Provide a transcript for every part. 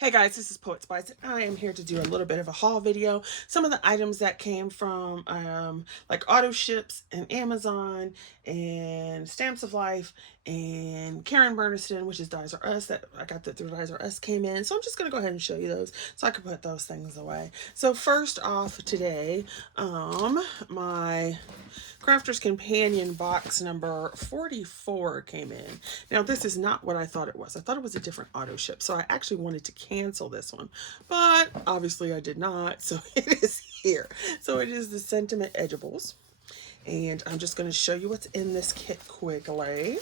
Hey guys, this is Poet Spice, and I am here to do a little bit of a haul video. Some of the items that came from like auto ships and Amazon and Stamps of Life and Karen Burniston, which is Dies Are Us, that I got that through Dies Are Us came in. So I'm just gonna go ahead and show you those so I can put those things away. So first off today, my Crafter's Companion box number 44 came in. Now, this is not what I thought it was. I thought it was a different auto ship, so I actually wanted to cancel this one, but obviously I did not, so it is here. So it is the Sentiment Edgeables, and I'm just going to show you what's in this kit quickly.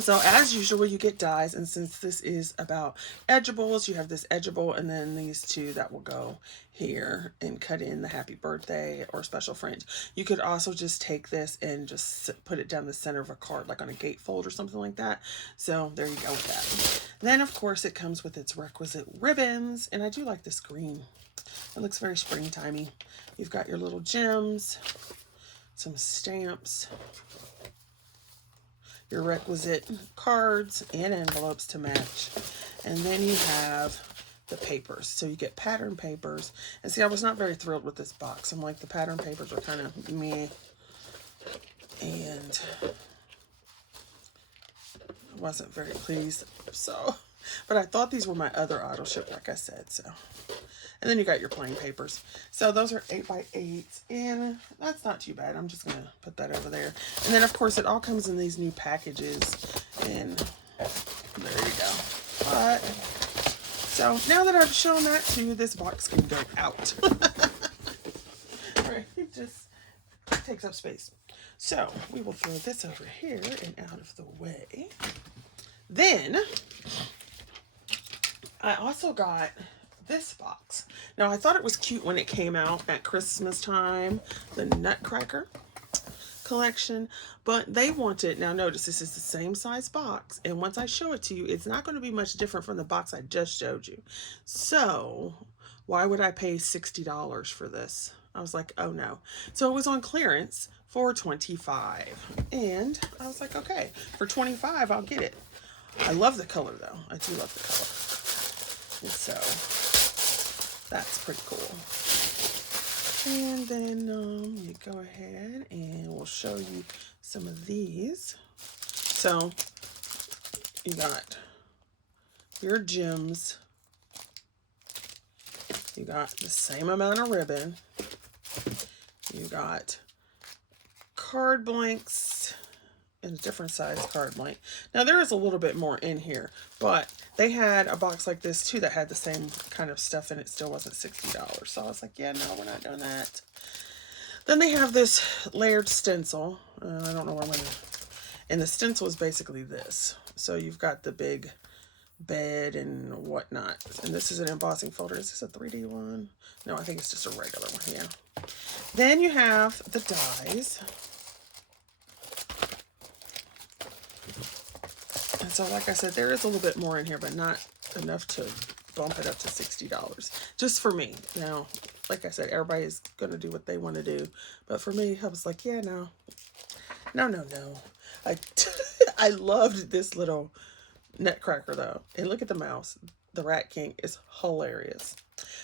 So as usual, you get dies, and since this is about Edgeables, you have this Edgeable and then these two that will go here and cut in the happy birthday or special friend. You could also just take this and just put it down the center of a card, like on a gatefold or something like that. So there you go with that. Then, of course, it comes with its requisite ribbons, and I do like this green. It looks very springtimey. You've got your little gems, some stamps, your requisite cards and envelopes to match, and then you have the papers. So you get pattern papers, and see, I was not very thrilled with this box. I'm like, the pattern papers are kind of meh, and I wasn't very pleased. So, but I thought these were my other auto ship, like I said. So, and then you got your plain papers. So those are 8x8s, and that's not too bad. I'm just gonna put that over there. And then of course it all comes in these new packages, and there you go. But so now that I've shown that to you, this box can go out. Right, it just takes up space. So we will throw this over here and out of the way. Then I also got this box. Now, I thought it was cute when it came out at Christmas time, the Nutcracker Collection, but they wanted, now notice this is the same size box, and once I show it to you, it's not going to be much different from the box I just showed you. So why would I pay $60 for this? I was like, oh no. So it was on clearance for $25, and I was like, okay, for $25 I'll get it. I love the color though. I do love the color. And so that's pretty cool. And then you go ahead and we'll show you some of these. So you got your gems. You got the same amount of ribbon. You got card blanks and a different size card blank. Now there is a little bit more in here, but they had a box like this too that had the same kind of stuff, and it still wasn't $60. So I was like, yeah, no, we're not doing that. Then they have this layered stencil. I don't know where I'm gonna, and the stencil is basically this. So you've got the big bed and whatnot, and this is an embossing folder. Is this a 3D one? No, I think it's just a regular one. Yeah. Then you have the dies. And so, like I said, there is a little bit more in here, but not enough to bump it up to $60. Just for me. Now, like I said, everybody's going to do what they want to do. But for me, I was like, yeah, no. No, no, no. I loved this little Nutcracker, though. And look at the mouse. The Rat King is hilarious.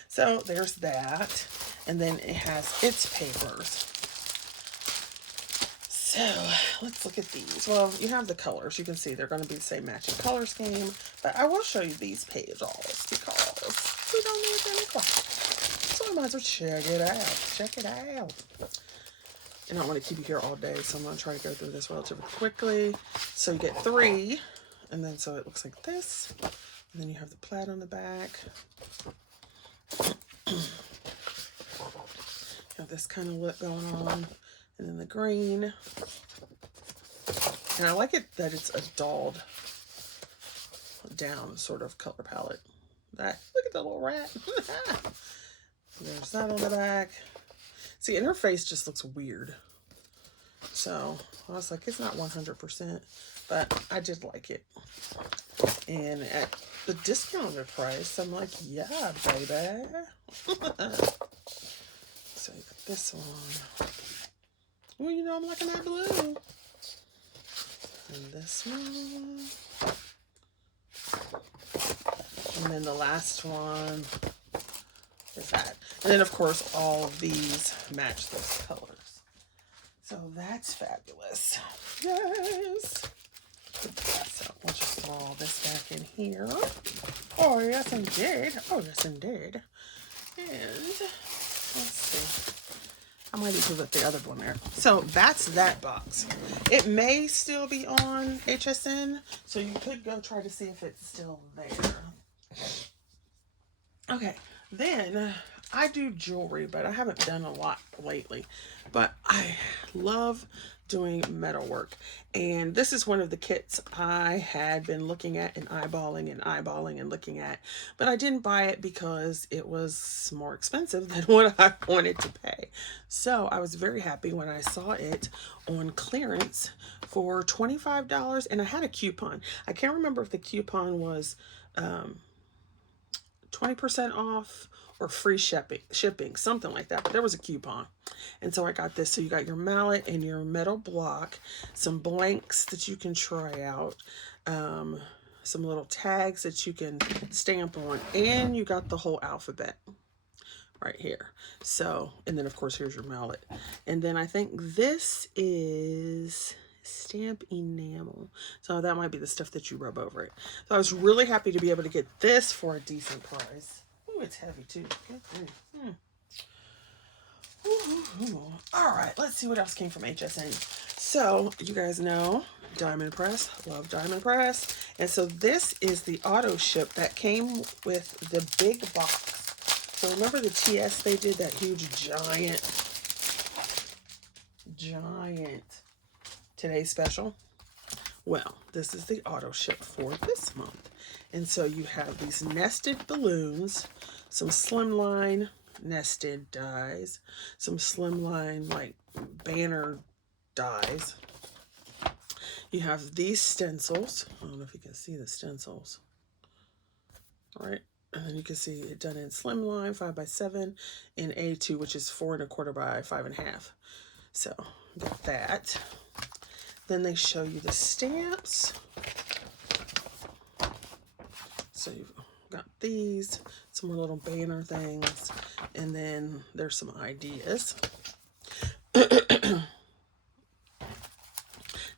So, there's that. And then it has its papers. So, let's look at these. Well, you have the colors. You can see they're going to be the same matching color scheme. But I will show you these pages because we don't need any class. So I might as well check it out. Check it out. And I don't want to keep you here all day, so I'm going to try to go through this relatively quickly. So you get 3. And then so it looks like this. And then you have the plaid on the back. You have this kind of look going on. And then the green. And I like it that it's a dulled down sort of color palette. Look at the little rat. There's that on the back. See, and her face just looks weird. So I was like, it's not 100%, but I did like it. And at the discounted price, I'm like, yeah, baby. So you got this one. Well, you know, I'm liking that blue. And this one. And then the last one is that. And then, of course, all of these match those colors. So that's fabulous. Yes. So we'll just throw all this back in here. Oh, yes, indeed. Oh, yes, indeed. And let's see. I might even put the other one there. So that's that box. It may still be on HSN, so you could go try to see if it's still there. Okay, then I do jewelry, but I haven't done a lot lately. But I love doing metalwork. And this is one of the kits I had been looking at and eyeballing and looking at. But I didn't buy it because it was more expensive than what I wanted to pay. So I was very happy when I saw it on clearance for $25. And I had a coupon. I can't remember if the coupon was 20% off or free shipping, something like that. But there was a coupon. And so I got this. So you got your mallet and your metal block, some blanks that you can try out, some little tags that you can stamp on, and you got the whole alphabet right here. So, and then of course here's your mallet. And then I think this is stamp enamel. So that might be the stuff that you rub over it. So I was really happy to be able to get this for a decent price. Ooh, it's heavy too. Good grief. All right, let's see what else came from HSN. So you guys know Diamond Press, love Diamond Press. And so this is the auto ship that came with the big box. So remember the TS, they did that huge giant Today's Special? Well, this is the auto ship for this month. And so you have these nested balloons, some slimline nested dies, some slimline like banner dies. You have these stencils. I don't know if you can see the stencils. All right. And then you can see it done in slimline 5x7 in A2, which is 4 1/4 by 5.5. So got that. Then they show you the stamps. So you've got these, some more little banner things, and then there's some ideas.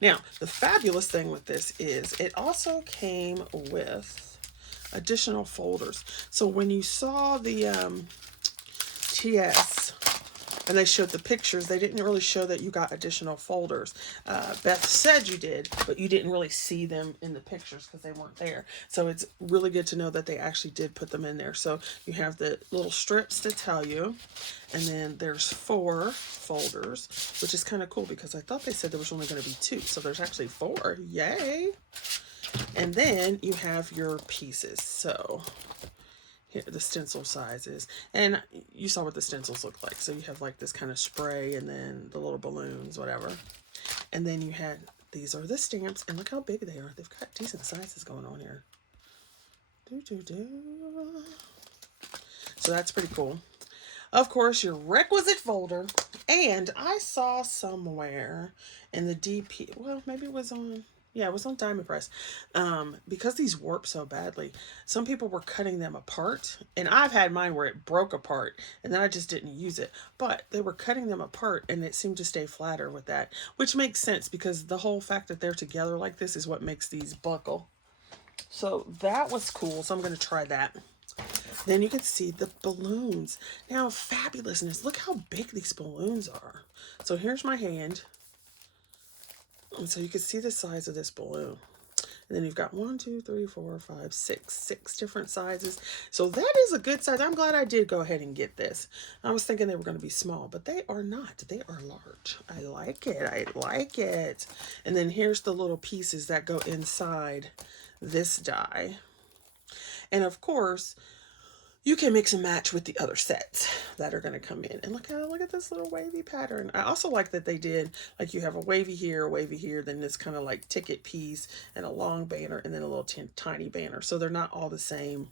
Now, the fabulous thing with this is it also came with additional folders. So when you saw the TS and they showed the pictures, they didn't really show that you got additional folders. Beth said you did, but you didn't really see them in the pictures because they weren't there. So it's really good to know that they actually did put them in there. So you have the little strips to tell you, and then there's 4 folders, which is kind of cool because I thought they said there was only going to be 2. So there's actually 4. Yay! And then you have your pieces. So here, the stencil sizes, and you saw what the stencils look like. So you have like this kind of spray and then the little balloons, whatever. And then you had, these are the stamps, and look how big they are. They've got decent sizes going on here. So that's pretty cool. Of course, your requisite folder. And I saw somewhere in the DP, well, maybe it was on, yeah, it was on Diamond Press. Because these warp so badly, some people were cutting them apart. And I've had mine where it broke apart and then I just didn't use it. But they were cutting them apart and it seemed to stay flatter with that. Which makes sense because the whole fact that they're together like this is what makes these buckle. So that was cool. So I'm going to try that. Then you can see the balloons. Now, fabulousness. Look how big these balloons are. So here's my hand. And so you can see the size of this balloon. And then you've got 1, 2, 3, 4, 5, 6 different sizes. So that is a good size. I'm glad I did go ahead and get this. I was thinking they were going to be small, but they are not. They are large. I like it. I like it. And then here's the little pieces that go inside this die. And of course, you can mix and match with the other sets that are going to come in. And look at this little wavy pattern. I also like that they did, like you have a wavy here, then this kind of like ticket piece and a long banner and then a little tiny banner. So they're not all the same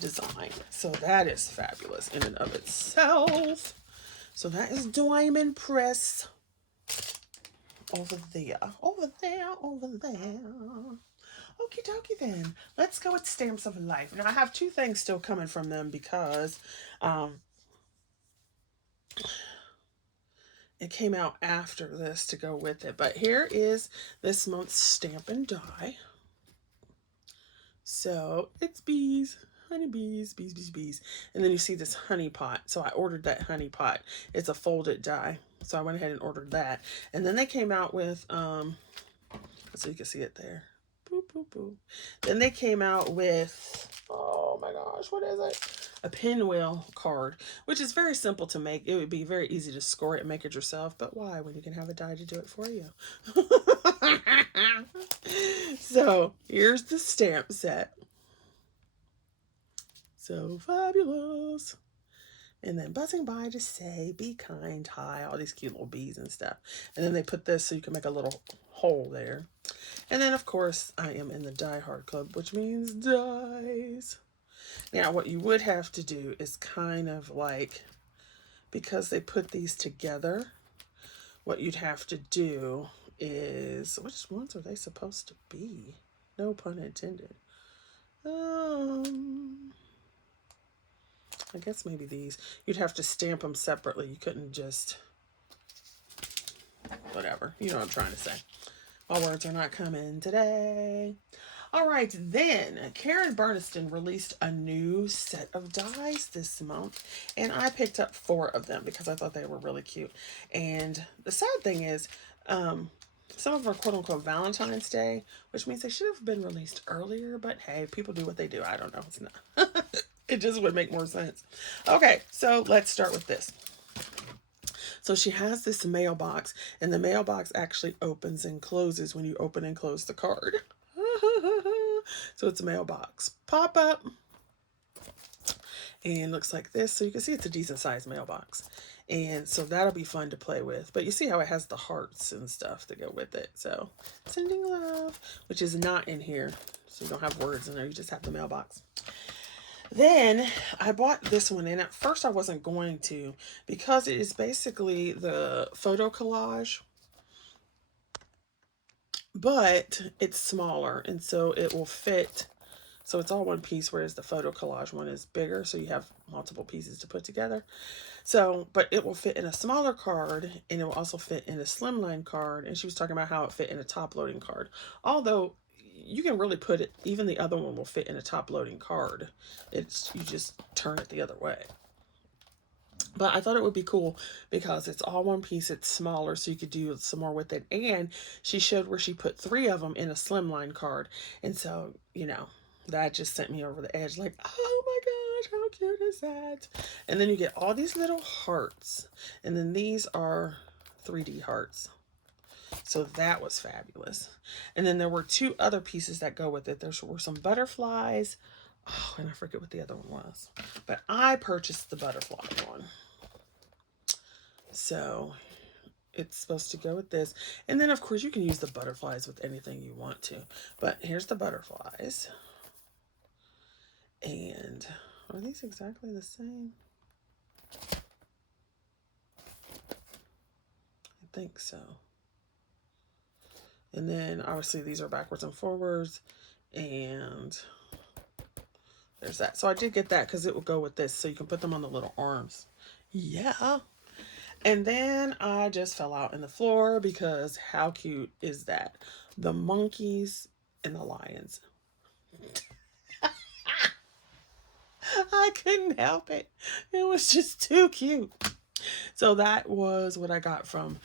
design. So that is fabulous in and of itself. So that is Diamond Press. Over there. Okie dokie then. Let's go with Stamps of Life. Now I have two things still coming from them because it came out after this to go with it. But here is this month's Stamp and Die. So it's bees, honey bees, bees, bees, bees. And then you see this honey pot. So I ordered that honey pot. It's a folded die. So I went ahead and ordered that. And then they came out with, so you can see it there. Boop, boop, boop. Then they came out with, oh my gosh, what is it? A Pinwheel Card, which is very simple to make. It would be very easy to score it and make it yourself. But why when you can have a die to do it for you? So here's the stamp set. So fabulous. And then buzzing by to say, be kind, hi, all these cute little bees and stuff. And then they put this so you can make a little hole there. And then, of course, I am in the Die Hard Club, which means dies. Now, what you would have to do is kind of like, because they put these together, what you'd have to do is, which ones are they supposed to be? No pun intended. I guess maybe these. You'd have to stamp them separately. You couldn't just, whatever. You know what I'm trying to say. My words are not coming today. All right, then Karen Burniston released a new set of dies this month, and I picked up 4 of them because I thought they were really cute. And the sad thing is, some of them are quote-unquote Valentine's Day, which means they should have been released earlier, but hey, people do what they do. I don't know. It's not. It just would make more sense. Okay, so let's start with this. So she has this mailbox, and the mailbox actually opens and closes when you open and close the card. So it's a mailbox pop-up, and looks like this. So you can see it's a decent sized mailbox, and so that'll be fun to play with. But you see how it has the hearts and stuff to go with it. So sending love, which is not in here, so you don't have words in there, you just have the mailbox. Then I bought this one, and at first I wasn't going to, because it is basically the photo collage, but it's smaller, and so it will fit. So it's all one piece, whereas the photo collage one is bigger, so you have multiple pieces to put together. So, but it will fit in a smaller card, and it will also fit in a slimline card. And she was talking about how it fit in a top loading card. Although you can really put it, even the other one will fit in a top loading card. It's, you just turn it the other way. But I thought it would be cool because it's all one piece, it's smaller, so you could do some more with it. And she showed where she put 3 of them in a slimline card. And so, you know, that just sent me over the edge, like, oh my gosh, how cute is that? And then you get all these little hearts. And then these are 3D hearts. So that was fabulous. And then there were 2 other pieces that go with it. There were some butterflies. Oh, and I forget what the other one was. But I purchased the butterfly one. So it's supposed to go with this. And then, of course, you can use the butterflies with anything you want to. But here's the butterflies. And are these exactly the same? I think so. And then, obviously, these are backwards and forwards. And there's that. So I did get that because it will go with this. So you can put them on the little arms. Yeah. And then I just fell out in the floor because how cute is that? The monkeys and the lions. I couldn't help it. It was just too cute. So that was what I got from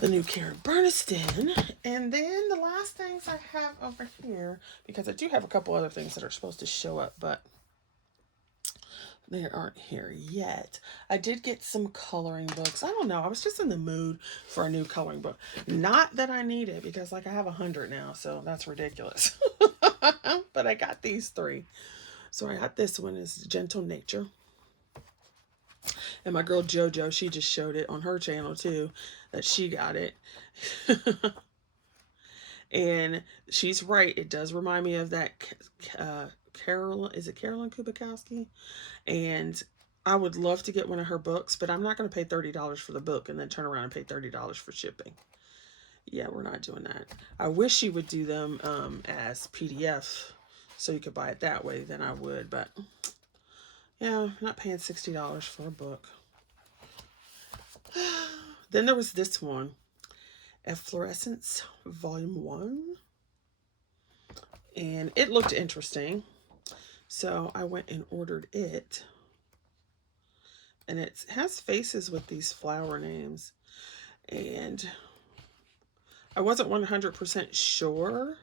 the new Karen Burniston. And then the last things I have over here, because I do have a couple other things that are supposed to show up, but they aren't here yet. I did get some coloring books. I don't know. I was just in the mood for a new coloring book. Not that I need it, because like I have 100 now, so that's ridiculous. But I got these 3. So I got this one, is Gentle Nature. And my girl JoJo, she just showed it on her channel too, that she got it. And she's right. It does remind me of that Carolyn, is it Carolyn Kubikowski? And I would love to get one of her books, but I'm not going to pay $30 for the book and then turn around and pay $30 for shipping. Yeah, we're not doing that. I wish you would do them as PDF so you could buy it that way, then I would, but yeah, I'm not paying $60 for a book. Then there was this one, Efflorescence Volume 1, and it looked interesting, so I went and ordered it, and it has faces with these flower names, and I wasn't 100% sure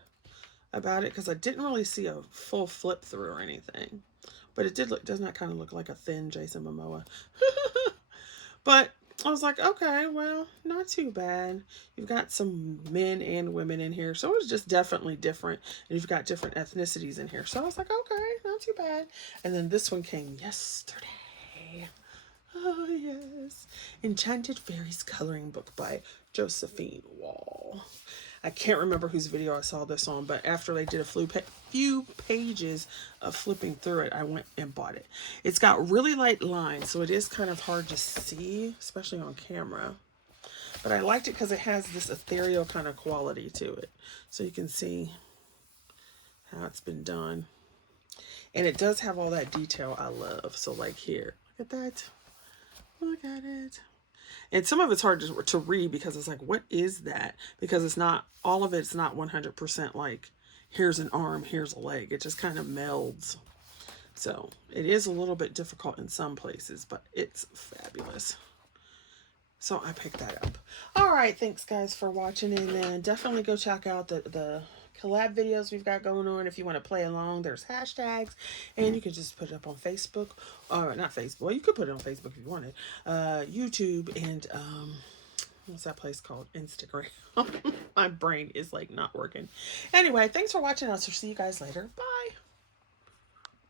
about it because I didn't really see a full flip through or anything, but it did look, doesn't that kind of look like a thin Jason Momoa? But I was like, okay, well, not too bad. You've got some men and women in here, so it's just definitely different, and you've got different ethnicities in here, so I was like, okay, not too bad. And then this one came yesterday. Oh yes, Enchanted Fairies coloring book by Josephine Wall. I can't remember whose video I saw this on, but after they did a few pages of flipping through it, I went and bought it. It's got really light lines, so it is kind of hard to see, especially on camera. But I liked it because it has this ethereal kind of quality to it. So you can see how it's been done. And it does have all that detail I love. So like here, look at that. Look at it. And some of it's hard to read because it's like, what is that? Because it's not, all of it's not 100% like, here's an arm, here's a leg. It just kind of melds. So it is a little bit difficult in some places, but it's fabulous. So I picked that up. All right, thanks guys for watching, and then definitely go check out the collab videos we've got going on. If you want to play along, there's hashtags, and you can just put it up on Facebook, or not Facebook. Well, you could put it on Facebook if you wanted. YouTube, and what's that place called? Instagram. My brain is like not working. Anyway, thanks for watching. I'll see you guys later. Bye.